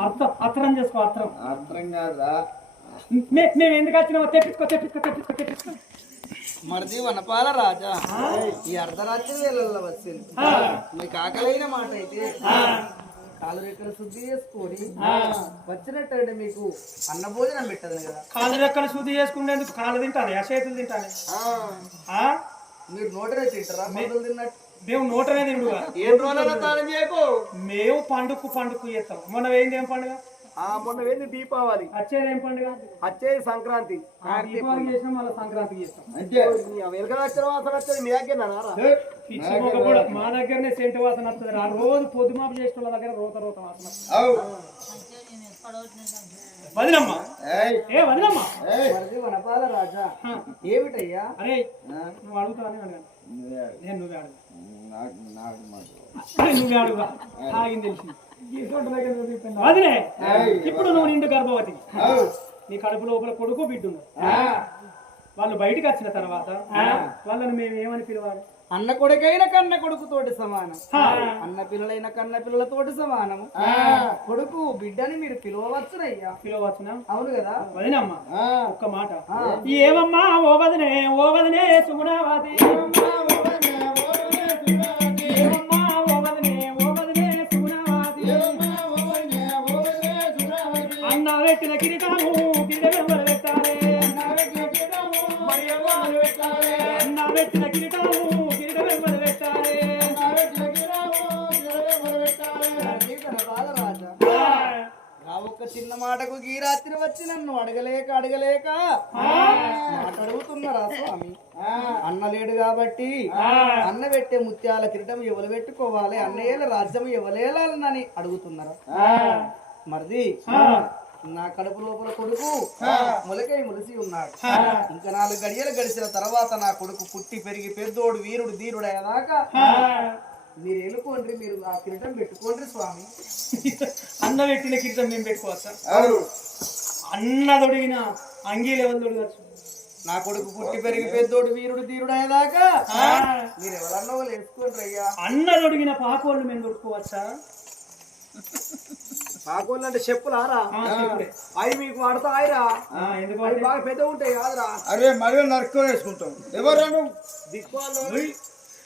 అర్థం అర్థం చేసుకో అర్థం అర్థం కాదా మేము ఎందుకు వచ్చినామో తెప్పించుకో మరిది వనపాల రాజా ఈ అర్ధరాత్రి వేళల్లో వచ్చింది మీకు ఆకలైన మాట అయితే కాలు రెక్కలు శుద్ధి చేసుకొని వచ్చినట్టు మీకు అన్న భోజనం పెట్టదు కదా. కాళ్ళు రెక్కలు శుద్ధి చేసుకునేందుకు కాళ్ళు తింటాను చేతులు తింటాను మీరు నోటనే తింటారా మొదలు తిన్నట్టు మేము నోటనే తిండుగా ఏం రోజుల తాళం చేయకు మేము పండుగ చేస్తాం మొన్న వేయింది ఏం పండుగ మొన్న వేంది దీపావళి వచ్చేది ఏం పండుగ వచ్చేది సంక్రాంతి దీపావళి చేసినాం మళ్ళీ సంక్రాంతికి చేస్తాం వెనక వచ్చిన వాసన వచ్చేది మీ దగ్గర మా దగ్గరనే సెంటు వాసన వస్తుంది ఆ రోజు పొద్దుమాపు చేసిన వాళ్ళ దగ్గర రోత వాసన వదినమ్మా వదినమ్మా మరిది వనపాల రాజా ఏమిటయ్యా అరే నువ్వు అడుగుతావని అడగాను నేను నువ్వే అడుగుగా ఆగింది తెలిసింది అదిలే ఇప్పుడు నువ్వు నిండు గర్భవతి నీ కడుపు లోపల కొడుకు బిడ్డును వాళ్ళు బయటికి వచ్చిన తర్వాత వాళ్ళని మేము ఏమని పిలవాలి అన్న కొడుకైన కన్న కొడుకుతోటి సమానం అన్న పిల్లలైన కన్న పిల్లలతోటి సమానము కొడుకు బిడ్డని మీరు పిలవచ్చునయ్యా పిలవచ్చునా అవును కదా వదినమ్మా ఒక్క మాట ఏమమ్మా ఓ వదినే సుగుణావతి అన్న పెట్టిన కిరీటము కిరీటం పెట్టాలి అన్న పెట్టిన కిరీటము ఒక్క చిన్న మాటకు ఈ రాత్రి వచ్చి నన్ను అడగలేక మాట్లాడుతున్నారా స్వామి అన్న లేడు కాబట్టి అన్న పెట్టే ముత్యాల కిరీటం ఎవరు పెట్టుకోవాలి అన్నయ్యల రాజ్యం ఎవలేలని అడుగుతున్నారా మరిది నా కడుపు లోపల కొడుకు మొలకై ములిసి ఉన్నాడు ఇంకా 4 గడియలు గడిచిన తర్వాత నా కొడుకు పుట్టి పెరిగి పెద్దోడు వీరుడు ధీరుడు అయ్యేదాకా మీరు ఎన్నుకోండి మీరు ఆ కిరీటం పెట్టుకోండి స్వామి అన్న పెట్టిన కిరీటం మేము పెట్టుకోవచ్చా అన్న దొడిగిన అంగీలు ఎవరు దొడగచ్చు నా కొడుకు పుట్టి పెరిగి పెద్దోడు వీరుడు ధీరుడు అయ్యేదాకా మీరు ఎవరన్నా వాళ్ళు వేసుకోండి అయ్యా అన్న దొడిగిన పాకోళ్ళు మేము దొడుకోవచ్చా పాకోళ్ళు అంటే చెప్పులారా అవి మీకు వాడతాయిరా అవి బాగా పెద్ద ఉంటాయి కాదురా అరే మరి నరుకొని వేసుకుంటాం ఎవరు దిక్కోళ్ళు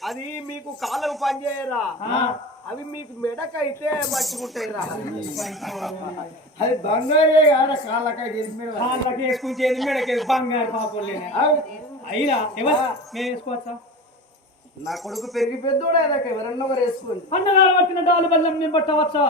అది మీకు కాళ్ళకు పని చేయరా అవి మీకు మెడకైతే మంచిగుంటాయిరా అది బంగారే కాదా కాళ్ళకి వేసుకుంటేది మెడకేది బంగారు పాపలే అయినా ఎవరు మేము వేసుకోవచ్చా నా కొడుకు పెరిగి పెద్దోడు ఏదాకా ఎవరన్నా వేసుకోండి అన్నగారు పట్టిన డాలు బెల్లం మేము పట్టవచ్చా